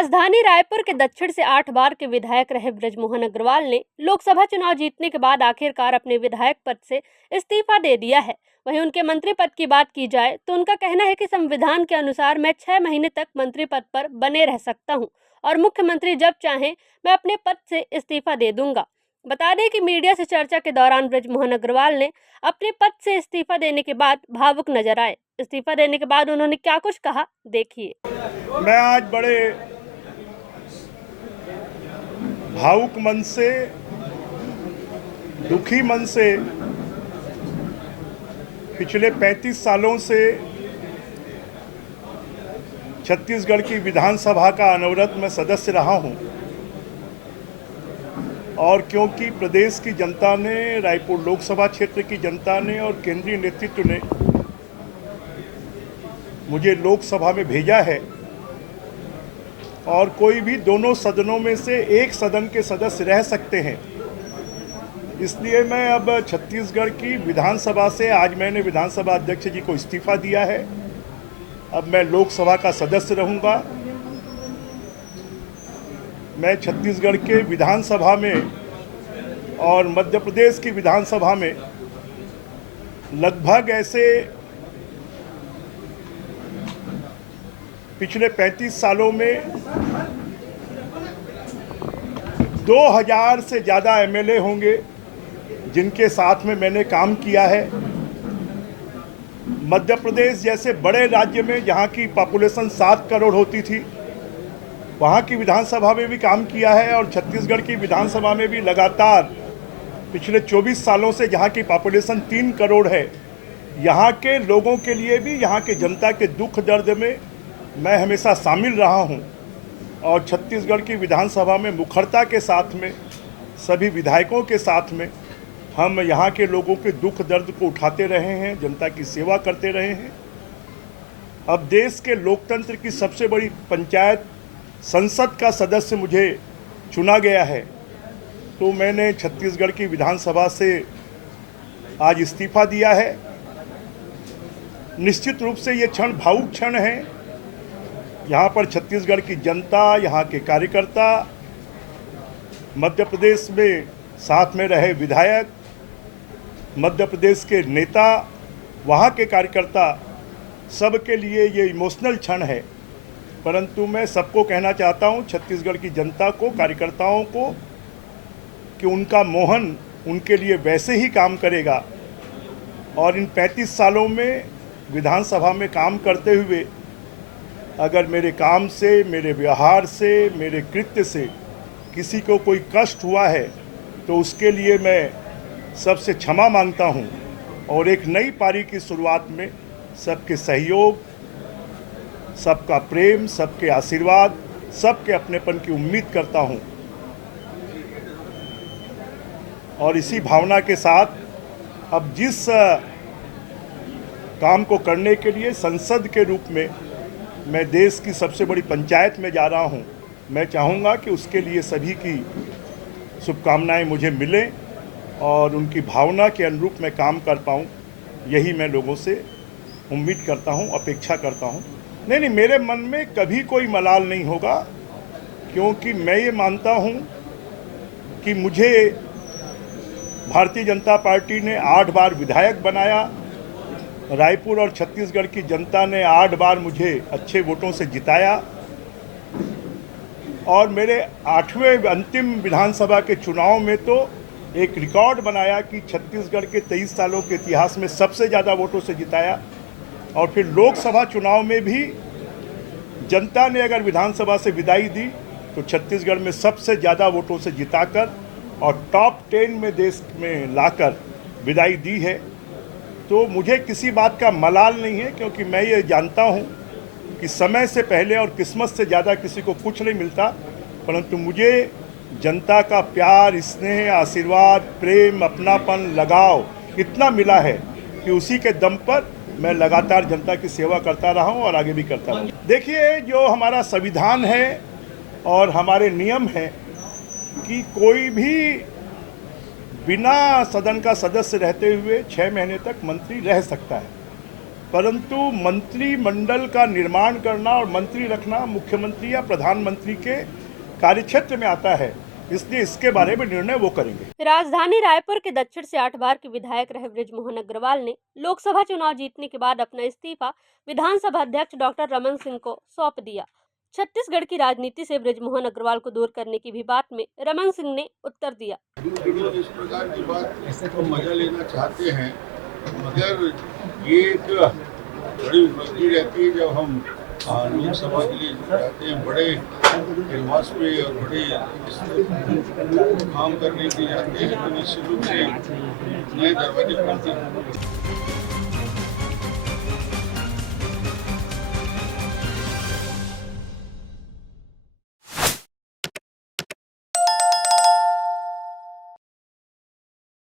राजधानी रायपुर के दक्षिण से 8 बार के विधायक रहे बृजमोहन अग्रवाल ने लोकसभा चुनाव जीतने के बाद आखिरकार अपने विधायक पद से इस्तीफा दे दिया है। वहीं उनके मंत्री पद की बात की जाए तो उनका कहना है कि संविधान के अनुसार मैं 6 महीने तक मंत्री पद पर बने रह सकता हूं और मुख्यमंत्री जब चाहें मैं अपने पद से इस्तीफा दे दूंगा। बता दें कि मीडिया से चर्चा के दौरान बृजमोहन अग्रवाल ने अपने पद से इस्तीफा देने के बाद भावुक नजर आए। इस्तीफा देने के बाद उन्होंने क्या कुछ कहा, देखिए। मैं आज बड़े भावुक मन से, दुखी मन से पिछले 35 सालों से छत्तीसगढ़ की विधानसभा का अनवरत मैं सदस्य रहा हूं और क्योंकि प्रदेश की जनता ने, रायपुर लोकसभा क्षेत्र की जनता ने और केंद्रीय नेतृत्व ने मुझे लोकसभा में भेजा है और कोई भी दोनों सदनों में से एक सदन के सदस्य रह सकते हैं, इसलिए मैं अब छत्तीसगढ़ की विधानसभा से, आज मैंने विधानसभा अध्यक्ष जी को इस्तीफा दिया है। अब मैं लोकसभा का सदस्य रहूंगा। मैं छत्तीसगढ़ के विधानसभा में और मध्य प्रदेश की विधानसभा में लगभग ऐसे पिछले 35 सालों में 2000 से ज़्यादा एमएलए होंगे जिनके साथ में मैंने काम किया है। मध्य प्रदेश जैसे बड़े राज्य में जहाँ की पॉपुलेशन 7 करोड़ होती थी, वहाँ की विधानसभा में भी काम किया है और छत्तीसगढ़ की विधानसभा में भी लगातार पिछले 24 सालों से, जहाँ की पॉपुलेशन 3 करोड़ है, यहाँ के लोगों के लिए भी, यहाँ के जनता के दुख दर्द में मैं हमेशा शामिल रहा हूं और छत्तीसगढ़ की विधानसभा में मुखरता के साथ में, सभी विधायकों के साथ में हम यहाँ के लोगों के दुख दर्द को उठाते रहे हैं, जनता की सेवा करते रहे हैं। अब देश के लोकतंत्र की सबसे बड़ी पंचायत संसद का सदस्य मुझे चुना गया है, तो मैंने छत्तीसगढ़ की विधानसभा से आज इस्तीफा दिया है। निश्चित रूप से ये क्षण भावुक क्षण है। यहाँ पर छत्तीसगढ़ की जनता, यहाँ के कार्यकर्ता, मध्य प्रदेश में साथ में रहे विधायक, मध्य प्रदेश के नेता, वहाँ के कार्यकर्ता, सबके लिए ये इमोशनल क्षण है। परंतु मैं सबको कहना चाहता हूँ, छत्तीसगढ़ की जनता को, कार्यकर्ताओं को, कि उनका मोहन उनके लिए वैसे ही काम करेगा और इन 35 सालों में विधानसभा में काम करते हुए अगर मेरे काम से, मेरे व्यवहार से, मेरे कृत्य से किसी को कोई कष्ट हुआ है तो उसके लिए मैं सबसे क्षमा मांगता हूं और एक नई पारी की शुरुआत में सबके सहयोग, सबका प्रेम, सबके आशीर्वाद, सबके अपनेपन की उम्मीद करता हूं और इसी भावना के साथ अब जिस काम को करने के लिए संसद के रूप में मैं देश की सबसे बड़ी पंचायत में जा रहा हूं, मैं चाहूँगा कि उसके लिए सभी की शुभकामनाएं मुझे मिलें और उनकी भावना के अनुरूप मैं काम कर पाऊँ, यही मैं लोगों से उम्मीद करता हूं, अपेक्षा करता हूं। नहीं, मेरे मन में कभी कोई मलाल नहीं होगा, क्योंकि मैं ये मानता हूं कि मुझे भारतीय जनता पार्टी ने 8 बार विधायक बनाया। रायपुर और छत्तीसगढ़ की जनता ने 8 बार मुझे अच्छे वोटों से जिताया और मेरे 8वें अंतिम विधानसभा के चुनाव में तो एक रिकॉर्ड बनाया कि छत्तीसगढ़ के 23 सालों के इतिहास में सबसे ज़्यादा वोटों से जिताया। और फिर लोकसभा चुनाव में भी जनता ने अगर विधानसभा से विदाई दी तो छत्तीसगढ़ में सबसे ज़्यादा वोटों से जिताकर और टॉप 10 में देश में लाकर विदाई दी है। तो मुझे किसी बात का मलाल नहीं है, क्योंकि मैं ये जानता हूँ कि समय से पहले और किस्मत से ज़्यादा किसी को कुछ नहीं मिलता, परंतु मुझे जनता का प्यार, स्नेह, आशीर्वाद, प्रेम, अपनापन, लगाव इतना मिला है कि उसी के दम पर मैं लगातार जनता की सेवा करता रहा हूँ और आगे भी करता रहूँ। देखिए, जो हमारा संविधान है और हमारे नियम हैं कि कोई भी बिना सदन का सदस्य रहते हुए 6 महीने तक मंत्री रह सकता है। परंतु मंत्रिमंडल का निर्माण करना और मंत्री रखना मुख्यमंत्री या प्रधानमंत्री के कार्यक्षेत्र में आता है, इसलिए इसके बारे में निर्णय वो करेंगे। राजधानी रायपुर के दक्षिण से 8 बार के विधायक रहे बृजमोहन अग्रवाल ने लोकसभा चुनाव जीतने के बाद अपना इस्तीफा विधानसभा अध्यक्ष डॉक्टर रमन सिंह को सौंप दिया। छत्तीसगढ़ की राजनीति से बृजमोहन अग्रवाल को दूर करने की भी बात में रमन सिंह ने उत्तर दिया। लोग इस प्रकार की बात ऐसे तो मजा लेना चाहते हैं, मगर ये एक बड़ी उपलब्धि रहती है जब हम लोकसभा के लिए जाते हैं, बड़े प्रवास पे और बड़े काम करने के लिए जाते हैं, तो निश्चित रूप से नए दरवाजे खुलते हैं।